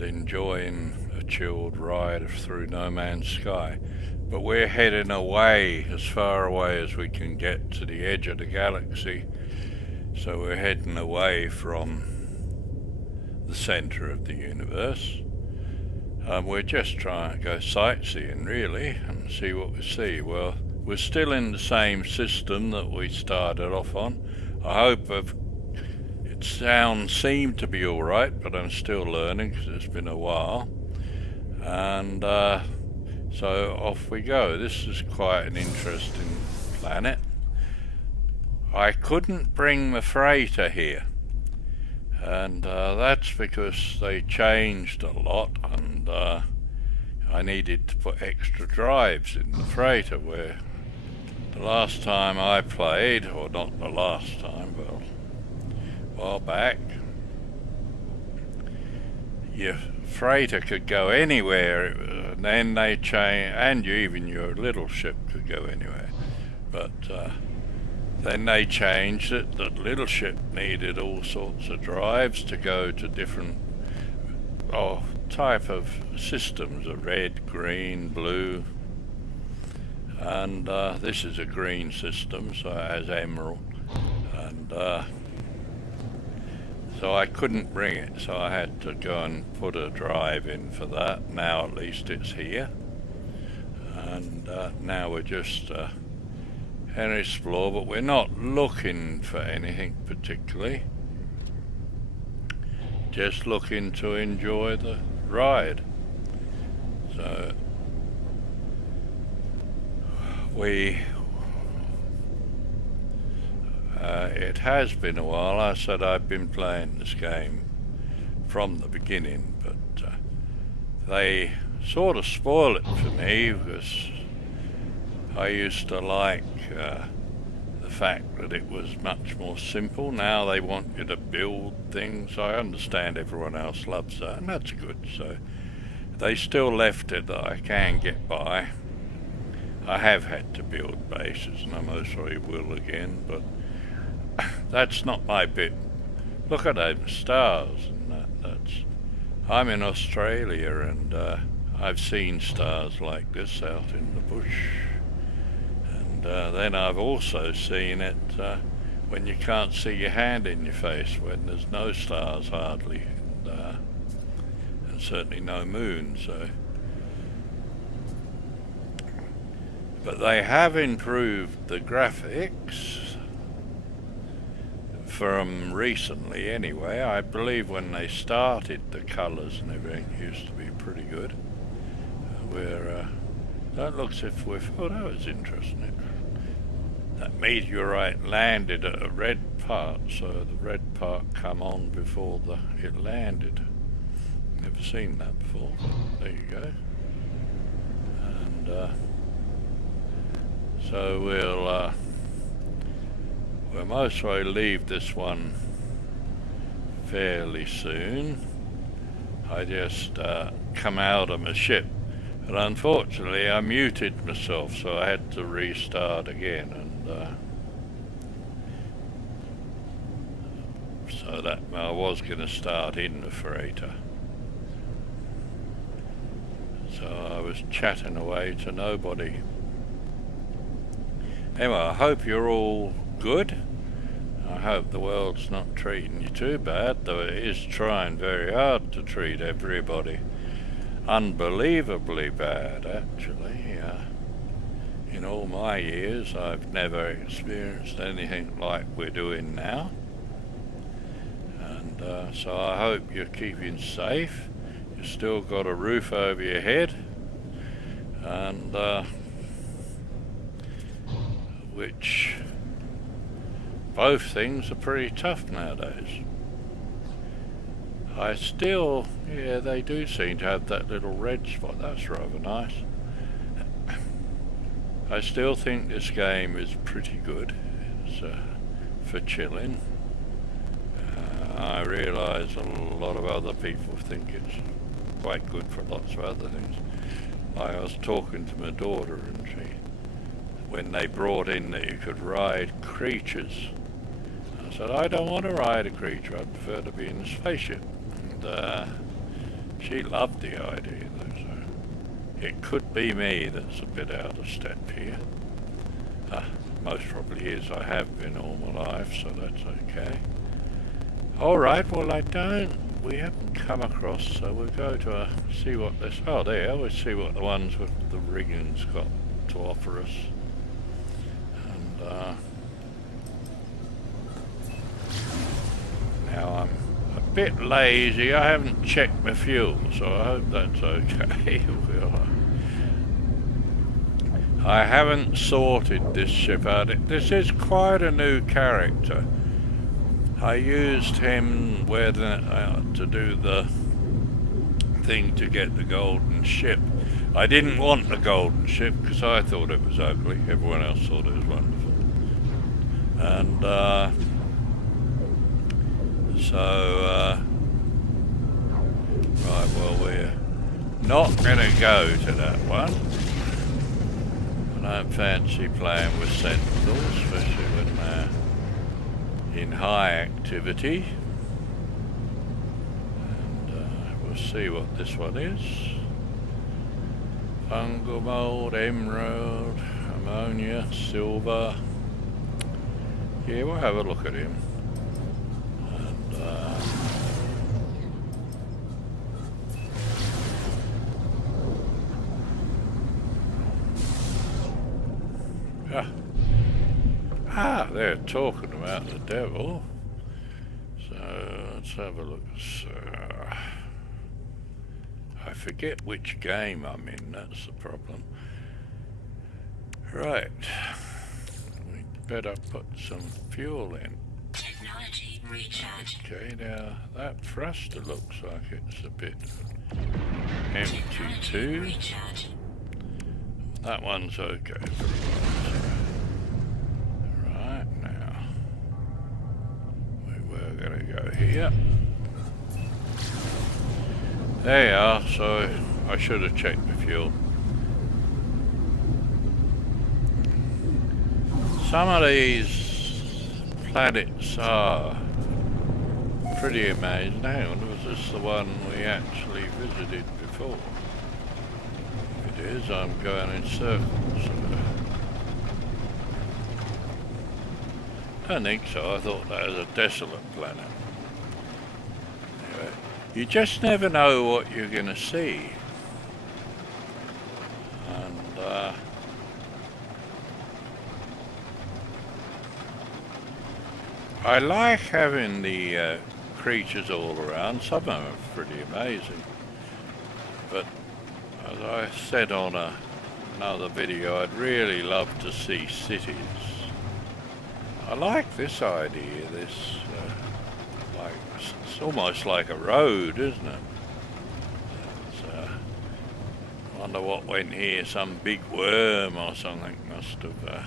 and enjoying a chilled ride through No Man's Sky. But we're heading away, as far away as we can get, to the edge of the galaxy. So we're heading away from the center of the universe. We're just trying to go sightseeing, really, and see what we see. Well, we're still in the same system that we started off on. I hope its sound seemed to be alright, but I'm still learning because it's been a while. And so off we go. This is quite an interesting planet. I couldn't bring the freighter here, and that's because they changed a lot, and I needed to put extra drives in the freighter, where the last time I played, or not the last time, but a while back, your freighter could go anywhere, and then they changed, and even your little ship could go anywhere, but then they changed it that little ship needed all sorts of drives to go to different type of systems, a red, green, blue, and this is a green system, so it has emerald, and so I couldn't bring it, so I had to go and put a drive in for that. Now at least it's here, and now we're just and explore, but we're not looking for anything particularly, just looking to enjoy the ride. So it has been a while. I said I've been playing this game from the beginning, but they sort of spoil it for me, because I used to like the fact that it was much more simple. Now they want you to build things. I understand everyone else loves that, and that's good. So they still left it that I can get by. I have had to build bases, and I most probably will again, but that's not my bit. Look at those stars, and that's. I'm in Australia, and I've seen stars like this out in the bush. Then I've also seen it when you can't see your hand in your face, when there's no stars hardly, and certainly no moon. So, but they have improved the graphics from recently, anyway. I believe when they started, the colours and everything used to be pretty good. That looks as if we've. Oh, that was interesting. That meteorite landed at a red part, so the red part come on before it landed. Never seen that before. There you go. And so we'll most likely leave this one fairly soon. I just come out of my ship, and unfortunately I muted myself, so I had to restart again, and so that I was going to start in the freighter. So I was chatting away to nobody. Anyway, I hope you're all good. I hope the world's not treating you too bad, though it is trying very hard to treat everybody unbelievably bad, actually. In all my years, I've never experienced anything like we're doing now. And so I hope you're keeping safe. You've still got a roof over your head, and which both things are pretty tough nowadays. I still, yeah, they do seem to have that little red spot. That's rather nice. I still think this game is pretty good. It's for chilling. I realise a lot of other people think it's quite good for lots of other things. I was talking to my daughter, and when they brought in that you could ride creatures, I said, I don't want to ride a creature, I prefer to be in a spaceship. And She loved the idea though, so it could be me that's a bit out of step here. Most probably is. I have been all my life, so that's okay. Alright, well we haven't come across, so we'll go to see what this, oh there, we'll see what the ones with the rigging's got to offer us. And now I'm a bit lazy, I haven't checked my fuel, so I hope that's okay. I haven't sorted this ship out. This is quite a new character. I used him to do the thing to get the golden ship. I didn't want the golden ship because I thought it was ugly. Everyone else thought it was wonderful. And right, well, we're not going to go to that one. I don't fancy playing with sentinels, especially when they're in high activity. And we'll see what this one is. Fungal mold, emerald, ammonia, silver. Yeah, we'll have a look at him. And they're talking about the devil. So let's have a look. So, I forget which game I'm in, that's the problem. Right. We better put some fuel in. Technology recharge. Okay, now that thruster looks like it's a bit empty too. Recharge. That one's okay for a while. Right, now we were going to go here. There you are, so I should have checked the fuel. Some of these planets are pretty amazing. Hang on, was this the one we actually visited before? If it is, I'm going in circles. I don't think so. I thought that was a desolate planet. Anyway, you just never know what you're going to see. And I like having the creatures all around. Some of them are pretty amazing. But as I said on another video, I'd really love to see cities. I like this idea, this, like, it's almost like a road, isn't it? It's, I wonder what went here, some big worm or something must have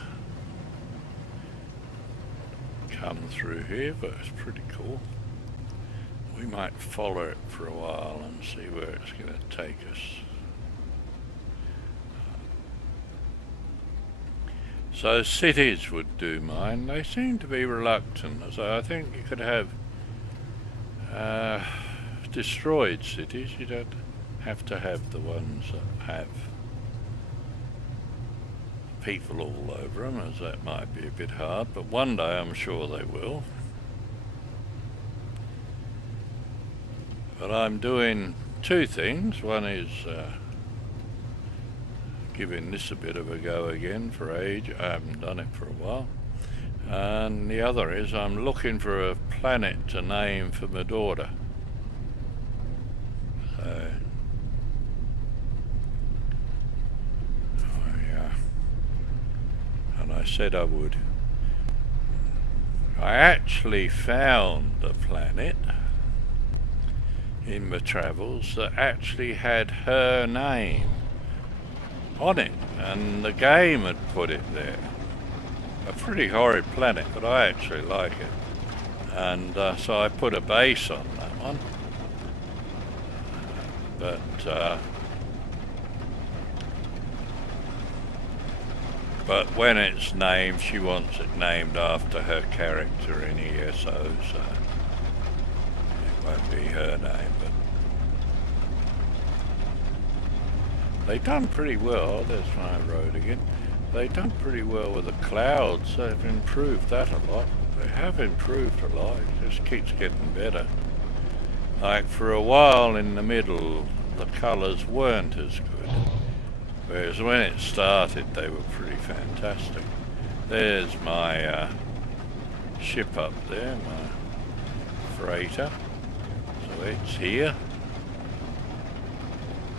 come through here, but it's pretty cool. We might follow it for a while and see where it's going to take us. So cities would do mine. They seem to be reluctant. So I think you could have destroyed cities. You don't have to have the ones that have people all over them, as that might be a bit hard, but one day I'm sure they will. But I'm doing two things. One is giving this a bit of a go again for age. I haven't done it for a while. And the other is I'm looking for a planet to name for my daughter. So, and I said I would. I actually found a planet in my travels that actually had her name on it, and the game had put it there. A pretty horrid planet, but I actually like it. And so I put a base on that one. But when it's named, she wants it named after her character in ESO, so it won't be her name, but They done pretty well. There's my road again. They done pretty well with the clouds. They've improved that a lot. They have improved a lot. It just keeps getting better. Like for a while in the middle, the colours weren't as good. Whereas when it started, they were pretty fantastic. There's my ship up there, my freighter. So it's here.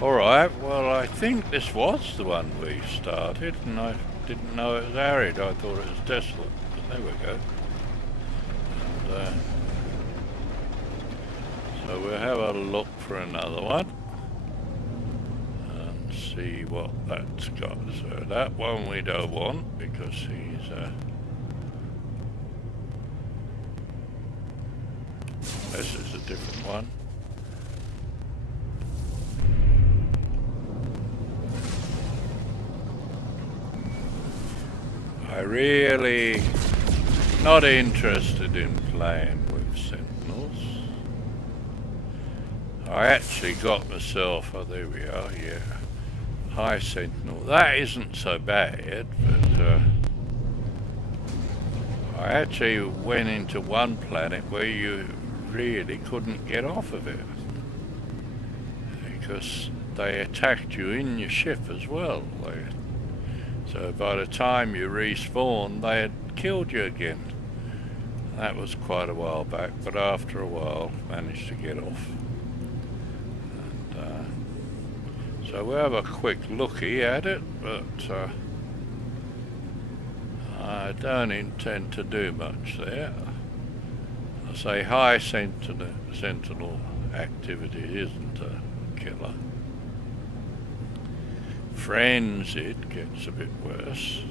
Alright, well I think this was the one we started, and I didn't know it was arid. I thought it was desolate, but there we go. And, so we'll have a look for another one and see what that's got. So that one we don't want because he's this is a different one. I really not interested in playing with Sentinels. I actually got myself, oh there we are, yeah, High Sentinel. That isn't so bad, but I actually went into one planet where you really couldn't get off of it because they attacked you in your ship as well. So by the time you respawned, they had killed you again. That was quite a while back, but after a while managed to get off. And, so we'll have a quick looky at it, but I don't intend to do much there. I say high sentinel activity isn't a killer. Frenzied gets a bit worse.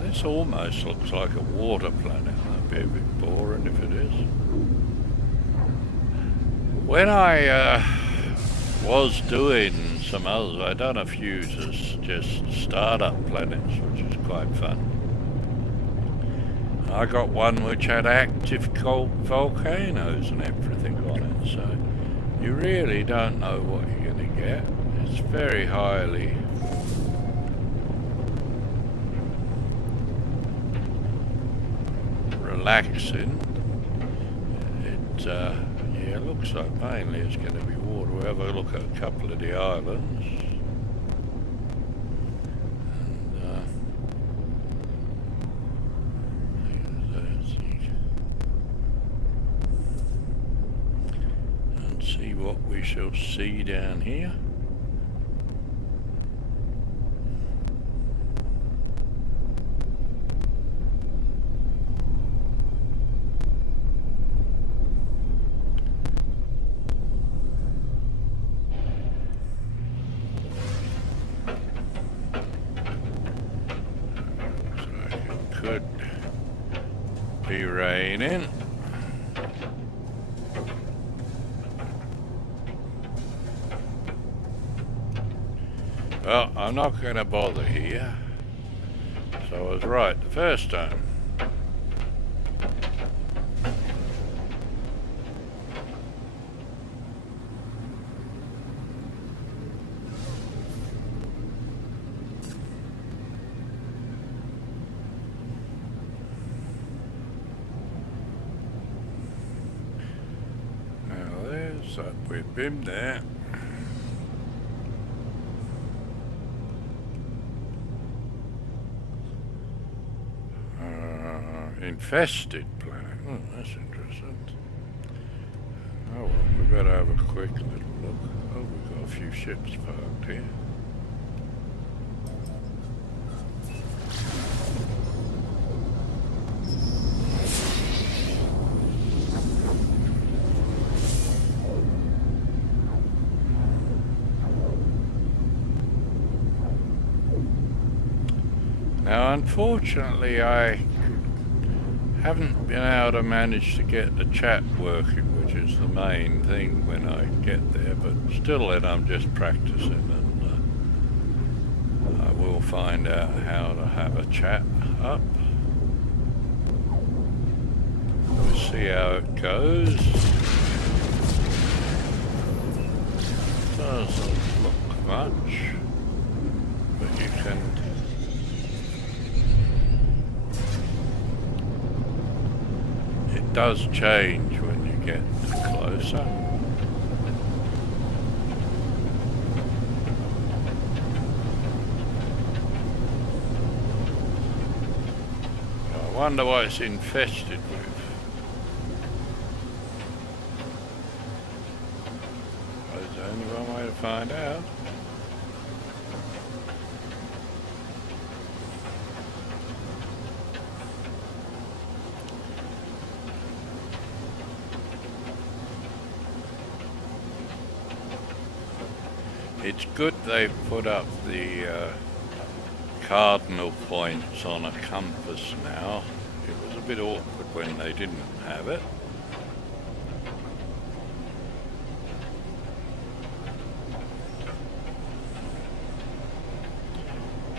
This almost looks like a water planet. That'd be a bit boring if it is. When I was doing some others, I done a few just startup planets, which is quite fun. I got one which had active volcanoes and everything on it, so you really don't know what you're going to get. It's very highly relaxing. It looks like mainly it's going to be water. We'll have a look at a couple of the islands. See what we shall see down here. Looks like it could be raining. Well, I'm not going to bother here, so I was right the first time. Now there's that with him there. Infested planet. Oh, that's interesting. Oh well, we better have a quick little look. Oh, we've got a few ships parked here. Now, unfortunately, I haven't been able to manage to get the chat working, which is the main thing when I get there, but still then I'm just practicing, and I will find out how to have a chat up. We'll see how it goes. Doesn't look much, but you can. It does change when you get closer. I wonder what it's infested with. There's only one way to find out. It's good they've put up the cardinal points on a compass now. It was a bit awkward when they didn't have it.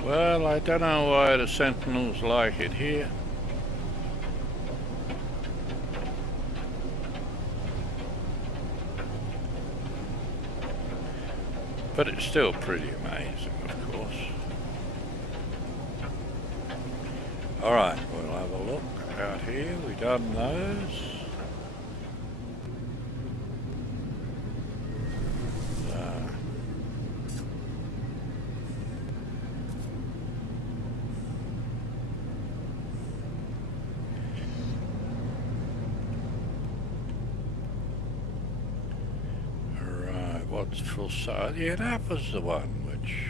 Well, I don't know why the Sentinels like it here. But it's still pretty amazing, of course. Alright, we'll have a look out here. We done those. What's full size? Yeah, that was the one which...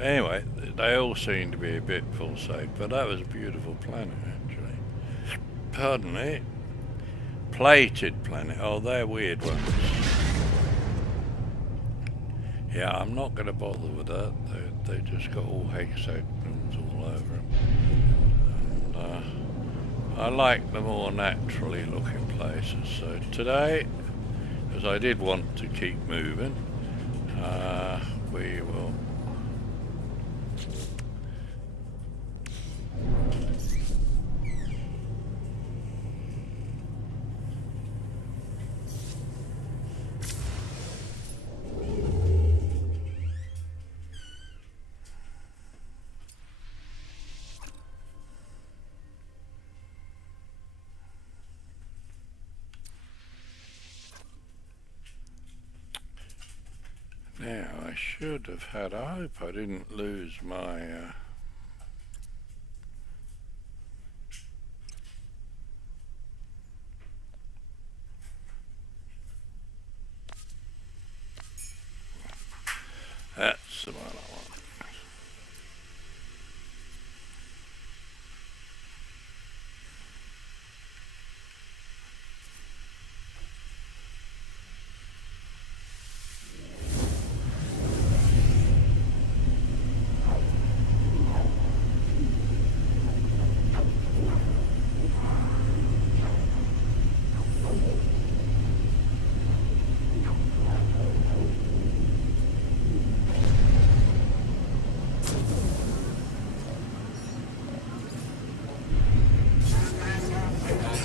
Anyway, they all seem to be a bit full size, but that was a beautiful planet, actually. Pardon me. Plated planet. Oh, they're weird ones. Yeah, I'm not going to bother with that. They just got all hexagons all over them. And, I like the more naturally looking places. So today, because I did want to keep moving, we will now, I should have had, I hope I didn't lose my that's the one I want.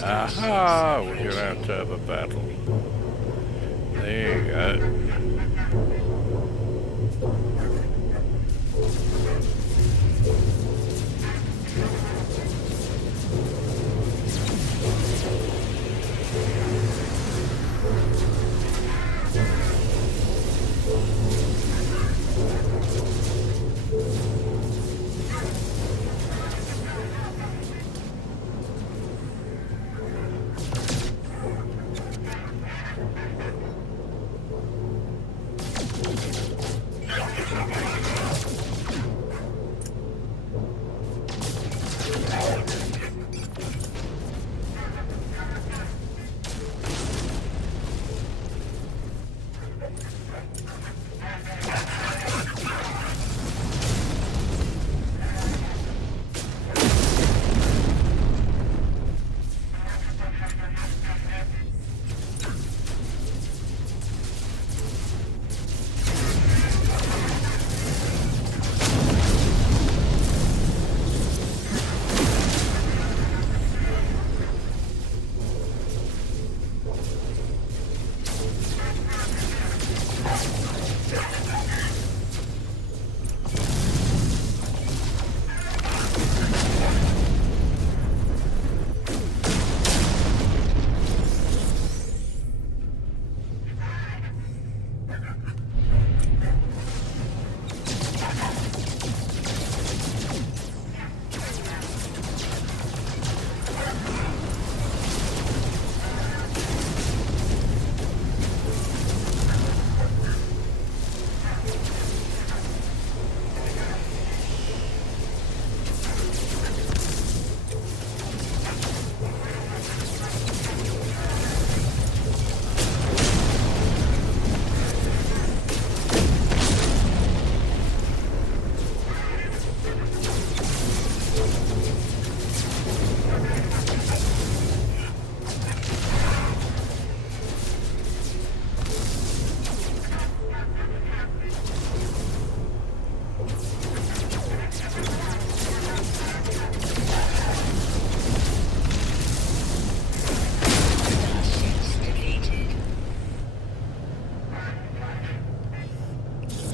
Aha! We're going to have a battle. There you go.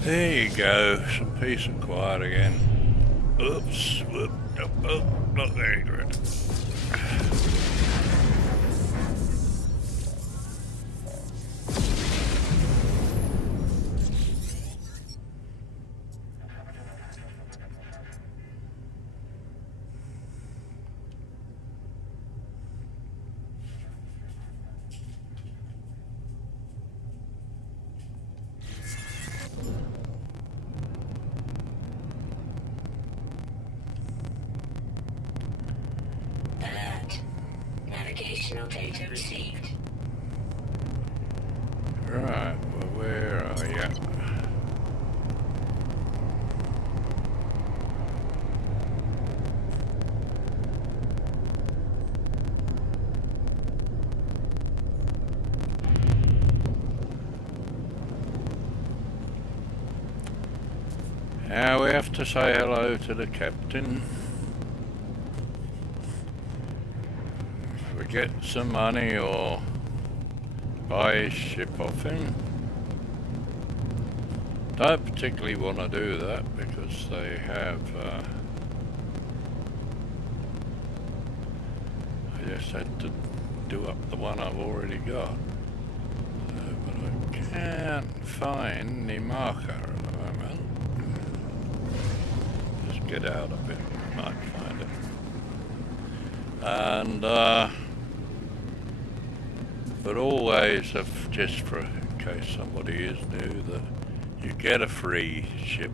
There you go, some peace and quiet again. Oops, whoop, oh, not very good. Alert. Navigational data received. Right, well, where are you? Now we have to say hello to the captain. If we get some money or buy his ship off him. Don't particularly want to do that because they have I just had to do up the one I've already got. But I can't find the marker at the moment. Just get out of it, might find it. And but always, just for in case somebody is new, that you get a free ship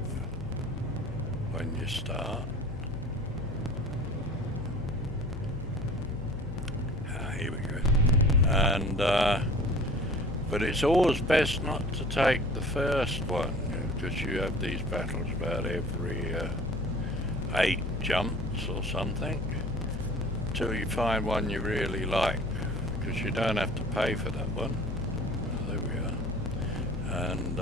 when you start. Here we go. And but it's always best not to take the first one, because you have these battles about every 8 jumps or something, until you find one you really like, because you don't have to pay for that one. Well, there we are. And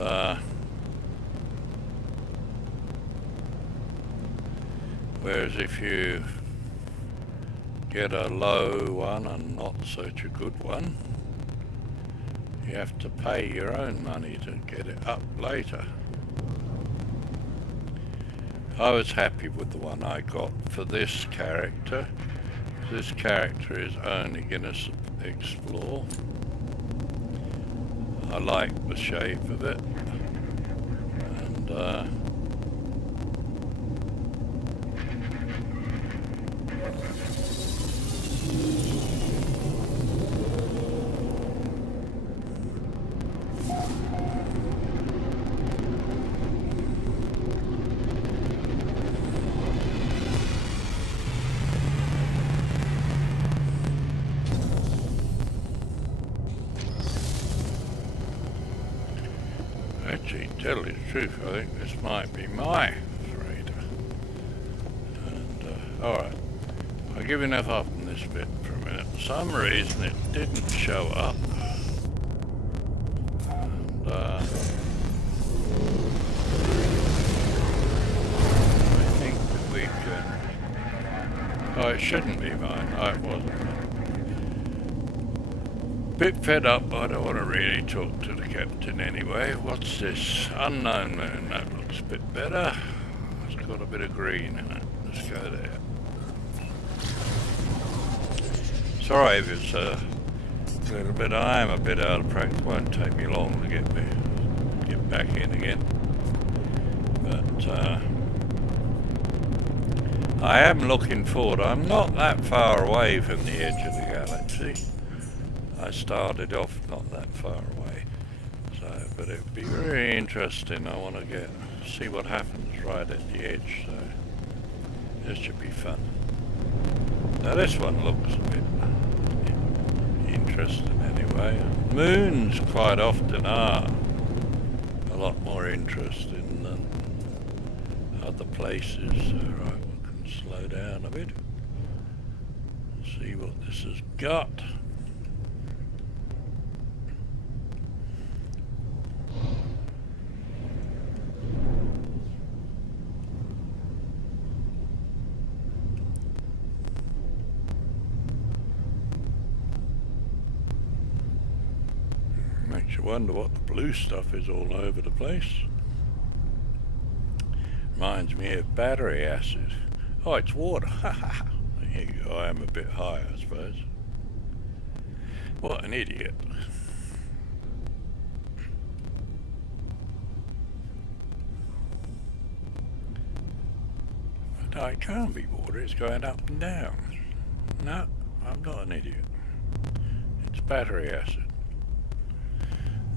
whereas if you get a low one and not such a good one, you have to pay your own money to get it up later. I was happy with the one I got for this character. This character is only going to explore. I like the shape of it, and actually, to tell you the truth, I think this might be my freighter. And alright, I'll give enough up on this bit for a minute. For some reason it didn't show up. And I think that we can... Oh, it shouldn't be mine. Oh, it wasn't. Bit fed up, I don't want to really talk to the captain anyway. What's this? Unknown moon, that looks a bit better. It's got a bit of green in it. Let's go there. Sorry if it's a little bit, I am a bit out of practice. Won't take me long to get back in again. But I am looking forward. I'm not that far away from the edge of the galaxy. I started off not that far away, so but it would be very interesting. I want to see what happens right at the edge, so this should be fun. Now this one looks a bit interesting anyway. Moons quite often are a lot more interesting than other places. So right, we can slow down a bit, see what this has got. Makes you wonder what the blue stuff is all over the place. reminds me of battery acid. Oh, it's water. Here you go. I am a bit high, I suppose. What an idiot. But no, it can't be water. It's going up and down. No, I'm not an idiot. It's battery acid.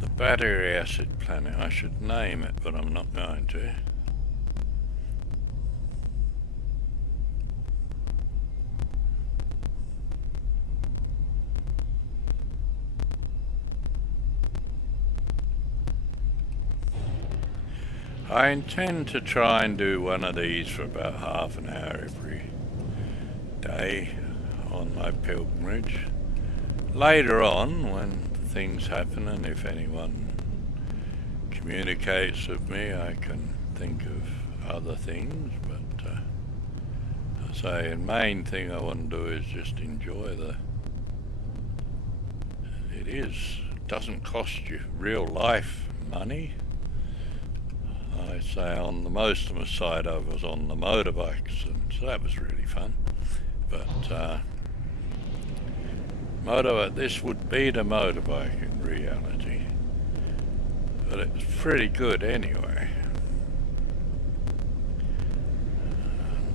The battery acid planet. I should name it, but I'm not going to. I intend to try and do one of these for about half an hour every day on my pilgrimage. Later on, when things happen and if anyone communicates with me, I can think of other things, but I say the main thing I want to do is just enjoy it doesn't cost you real life money. I say on the most of my side I was on the motorbikes, and so that was really fun. But this would be the motorbike in reality, but it's pretty good anyway.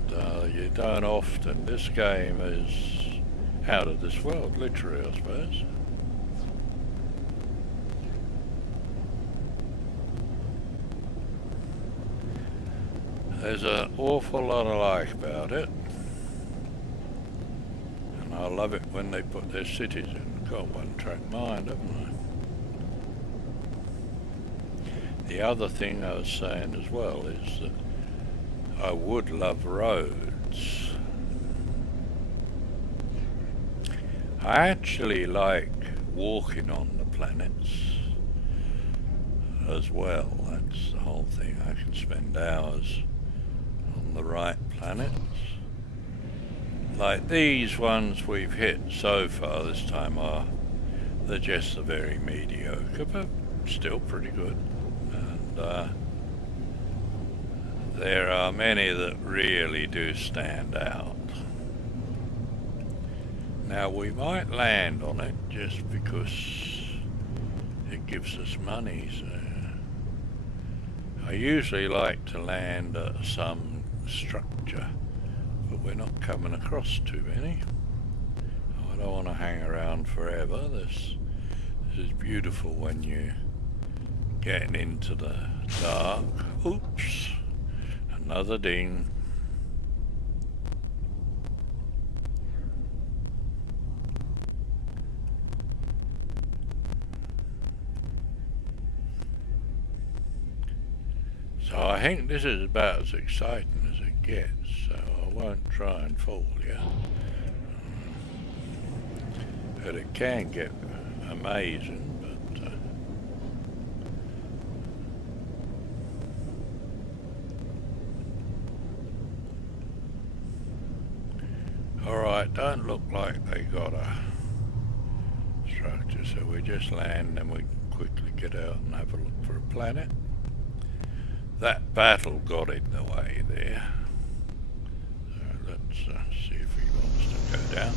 And you don't often. This game is out of this world, literally, I suppose. There's an awful lot I like about it, and I love it when they put their cities in. Got one-track mind, haven't I? The other thing I was saying as well is that I would love roads. I actually like walking on the planets as well. That's the whole thing. I can spend hours on the right planets. Like these ones we've hit so far this time they're just very mediocre, but still pretty good. And there are many that really do stand out. Now we might land on it just because it gives us money, so I usually like to land at some structure, but we're not coming across too many. I don't want to hang around forever. This is beautiful when you're getting into the dark. Oops, another ding. So I think this is about as exciting as it gets, so I won't try and fool you. But it can get amazing, alright, don't look like they got a structure, so we just land and we quickly get out and have a look for a planet. That battle got in the way there. So let's see if he wants to go down.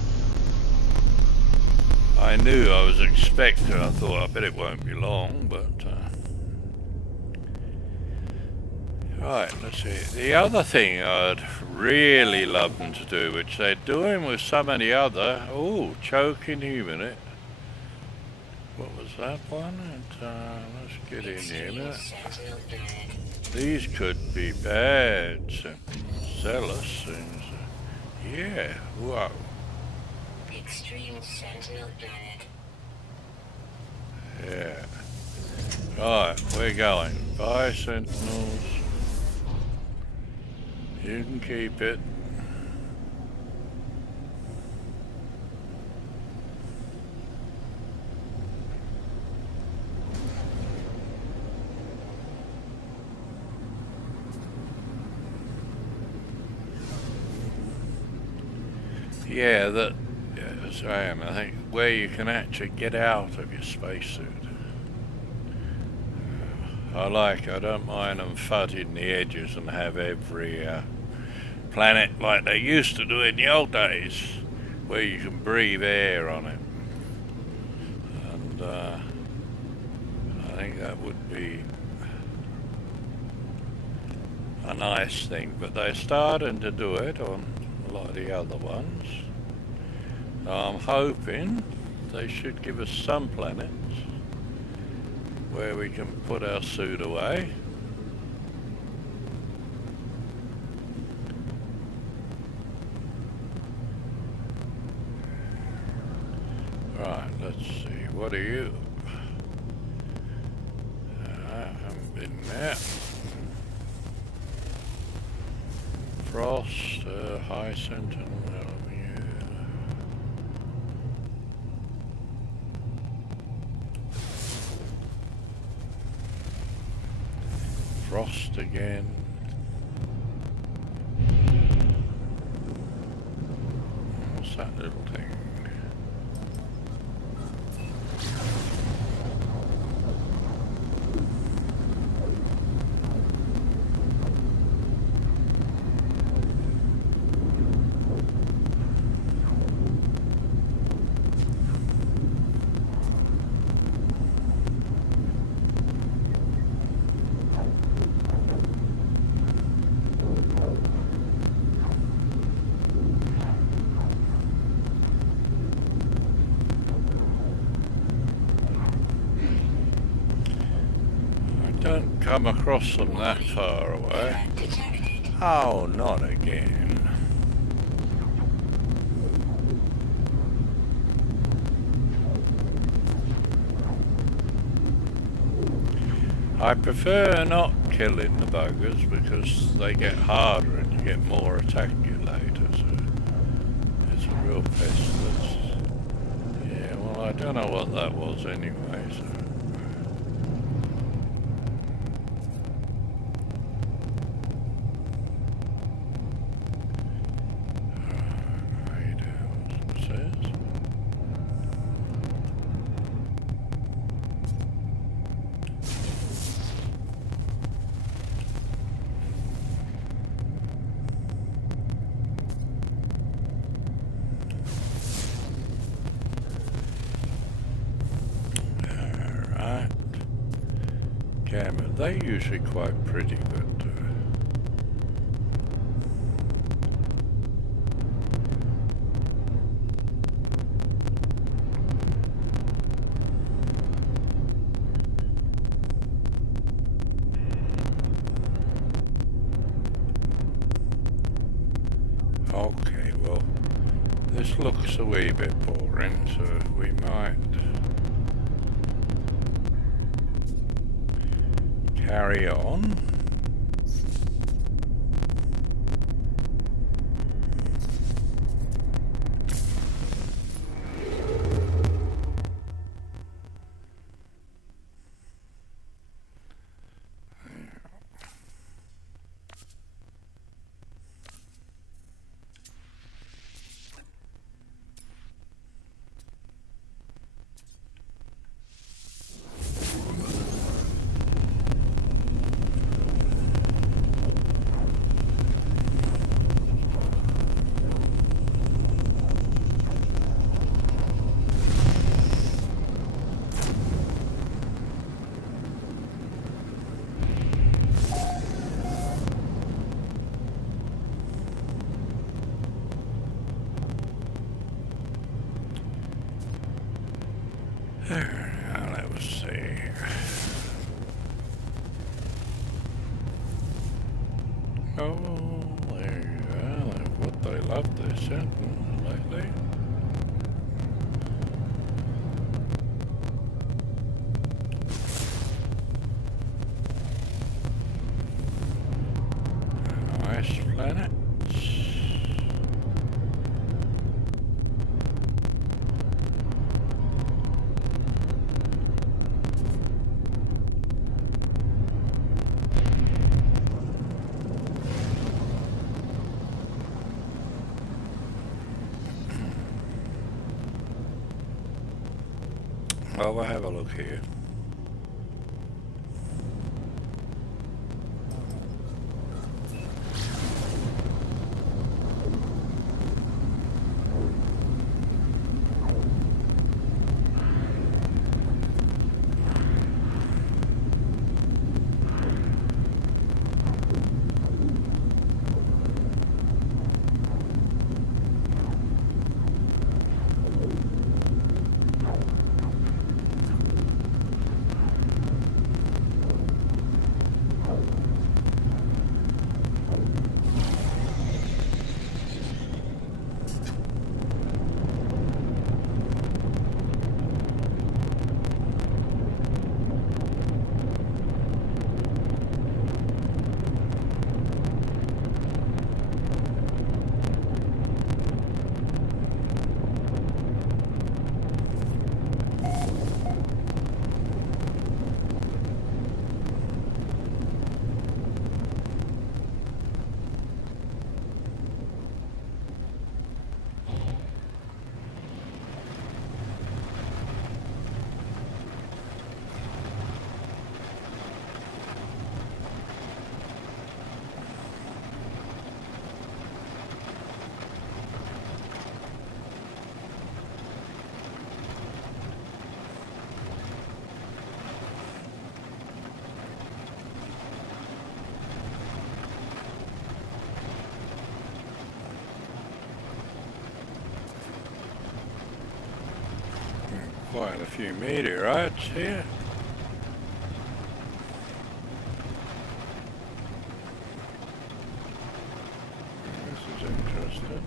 I knew I was expecting, I thought I bet it won't be long, but right, let's see. The other thing I'd really love them to do, which they're doing with some of the other, choking human it. What was that one? And, let's get in here a minute. These could be bad, zealous things. Yeah, whoa. Extreme Sentinel planet. Yeah. Right, we're going. Bye, Sentinels. You can keep it. Yeah, yes, I am. I think where you can actually get out of your spacesuit. I don't mind them fudding the edges and have every planet like they used to do in the old days, where you can breathe air on it. And I think that would be a nice thing, but they're starting to do it on a lot of the other ones. I'm hoping they should give us some planets where we can put our suit away. Right, let's see, what are you? I haven't been there. Frost, High Sentinel, Frost again. What's that little thing? Don't come across them that far away. Oh, not again. I prefer not killing the buggers because they get harder and you get more attack you later, so it's a real pest. Yeah, well, I don't know what that was anyway, so. Camera, they're usually quite pretty, but okay, well, this looks a wee bit boring, so we might carry on. Now let's see. Oh, there you go. What they love their Sentinel lately. Nice planets. Well, we'll have a look here. Quite a few meteorites here. This is interesting.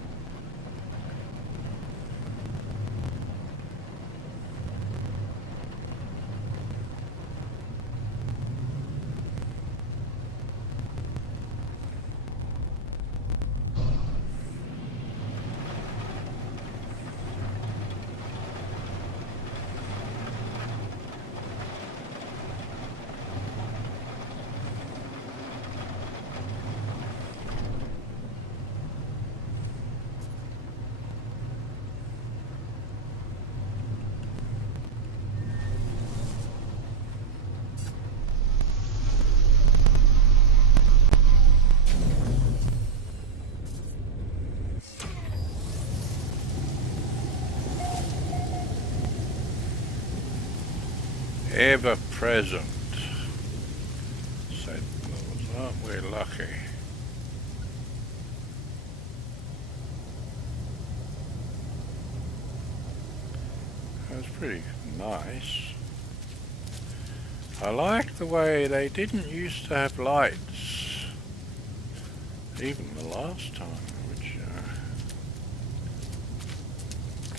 Ever present. Sentinels, aren't we lucky? That's pretty nice. I like the way they didn't used to have lights, even the last time, which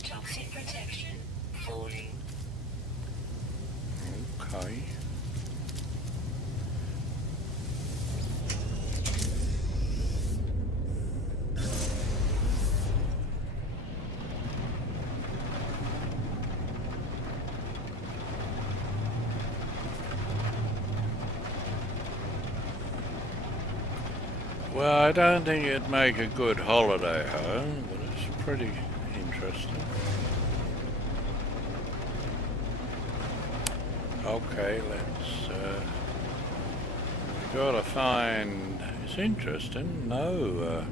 Toxic protection falling. okay. Well, I don't think it'd make a good holiday home, but it's pretty interesting. Okay, let's, we gotta find, it's interesting, no,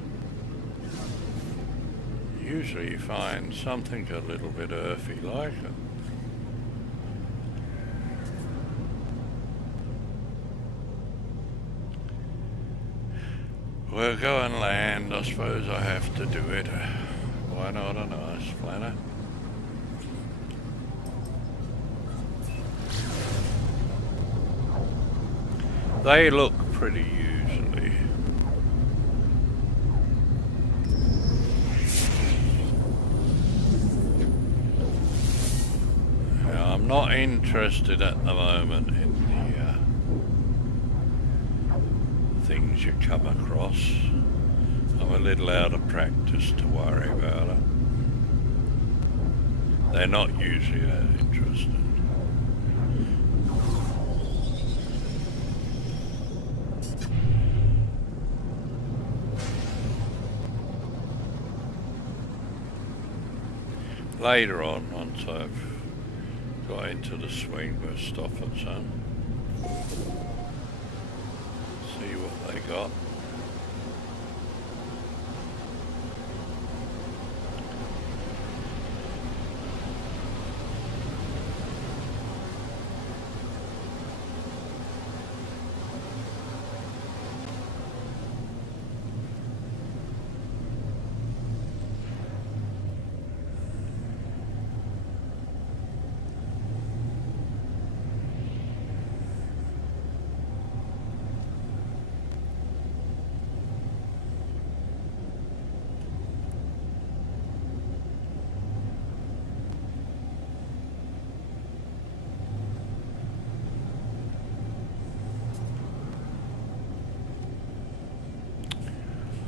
usually you find something a little bit earthy like it. We'll go and land, I suppose I have to do it. Why not a nice planet? They look pretty usually. Now, I'm not interested at the moment in the things you come across. I'm a little out of practice to worry about it. They're not usually that interesting. Later on, once I've got into the swing, we'll stop at some. See what they got.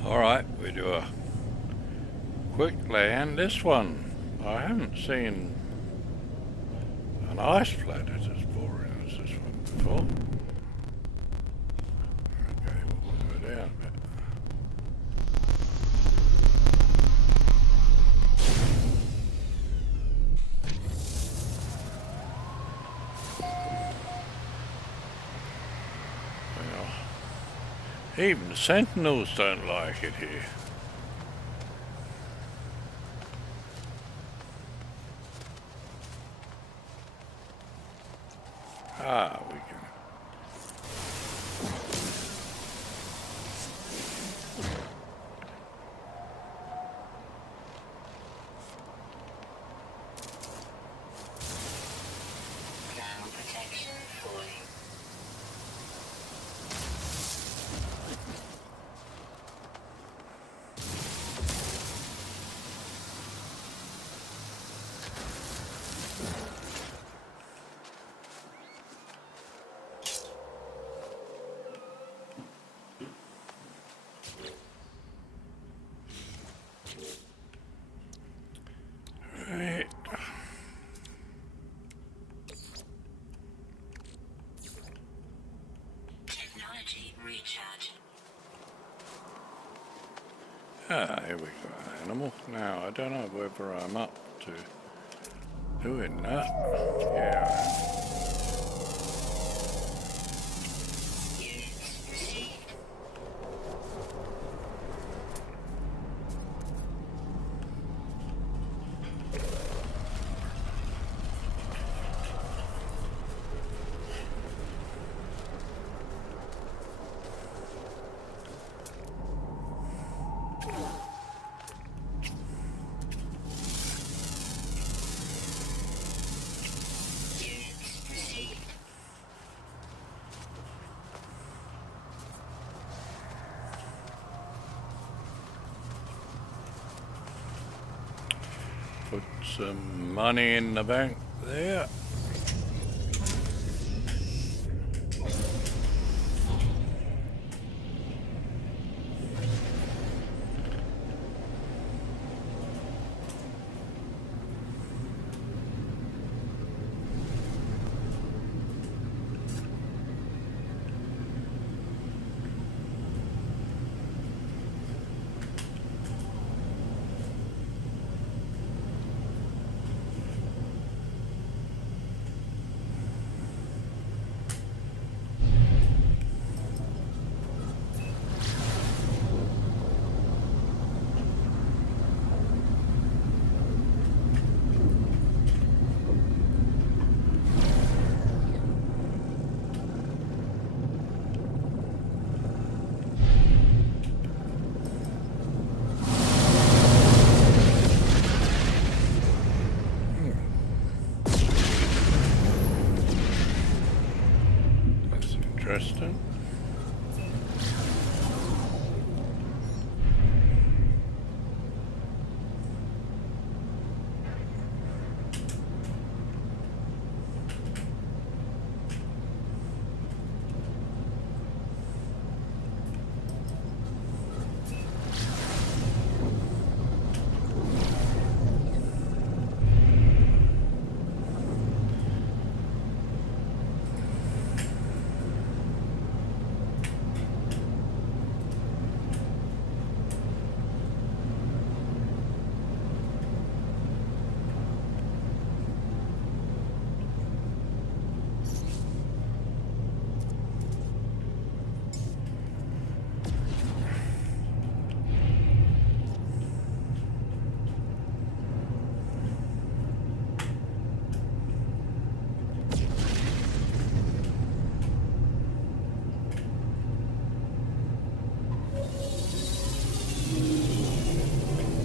Alright, we do a quick land. This one, I haven't seen an ice planet as boring as this one before. Okay, we'll go down a bit. Even the sentinels don't like it here. Ah, we can. Ah, here we go, animal. Now, I don't know whether I'm up to doing that. Yeah. Units received. Units received. Put some money in the bank there. That's interesting.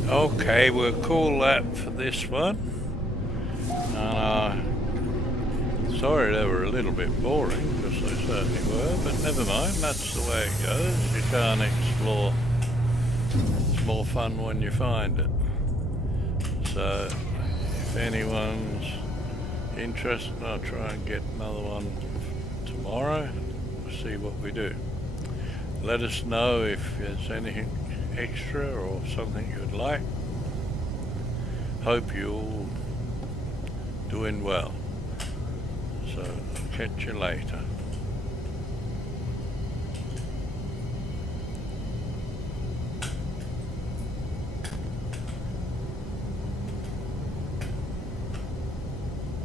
Okay, we'll call that for this one. Sorry they were a little bit boring, because they certainly were, but never mind, that's the way it goes. You can't explore. It's more fun when you find it. So, if anyone's interested, I'll try and get another one tomorrow. We'll see what we do. Let us know if there's anything extra or something you'd like. Hope you're all doing well. So, catch you later.